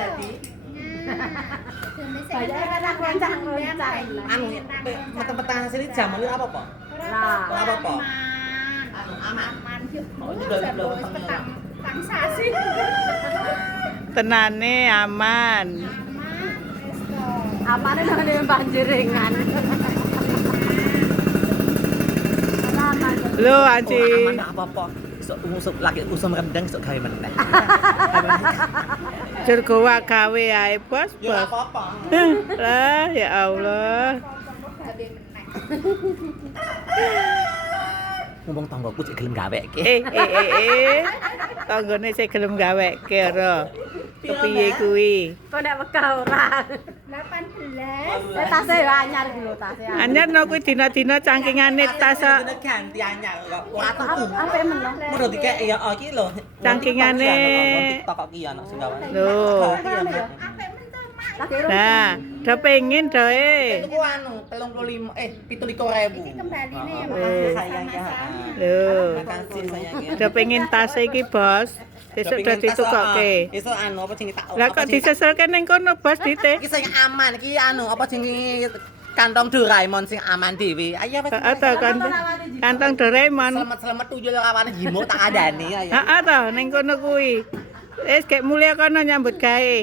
tadi. Banyak anak loncang-loncang. Anu, petang-petang sini jam lu apa, Pak? Nah, Apa, Pak? Aman. Aman. Aman yuk. Oh, ini udah petang sasi. Tenane aman. Aman. Esto. amane nang ngene panjeringan. Aman. Lho Anci. Aman apa, Pak? Usuk lagi usum rendang sok gawe meneh. Jur gowa gawe ae, Bos. Ya Bos. apa-apa. Lah, ya Allah. Gawe meneh. Ngomong tanggoku sik gelem gawe iki. Tanggane sik gelem gaweke ora. Kepiye kuwi? Kok nek wegah ora. 18. Tase yo anyar iki lho tase. Anyar no kuwi dina-dina cangkingane tas kok. ganti anyar kok. Ora tuku. Apik men lho. Mun dikek ya iki lho. Cangkingane. TikTok kok iki ana sing gawe. Lho. Lagi Nah, do pengin doe. Itu anu 35 17.000. Ini kembaline ya, Eh. Sayang ya. Lho. Makasih sayangnya. Do pengin tas iki, Bos. Besok do ditukokke. Iso anu apa sing tak. Lah kok diseselke ning kono, Bos Dite? Iki sing aman iki anu apa sing kantong Doraemon sing aman dhewe. Ayo wis. Heeh to kantong Doraemon. Selamat-selamat tuyul rawane jimo tak adani ayo. Heeh to ning kono kuwi. Wis gek mulya kono nyambut gawe.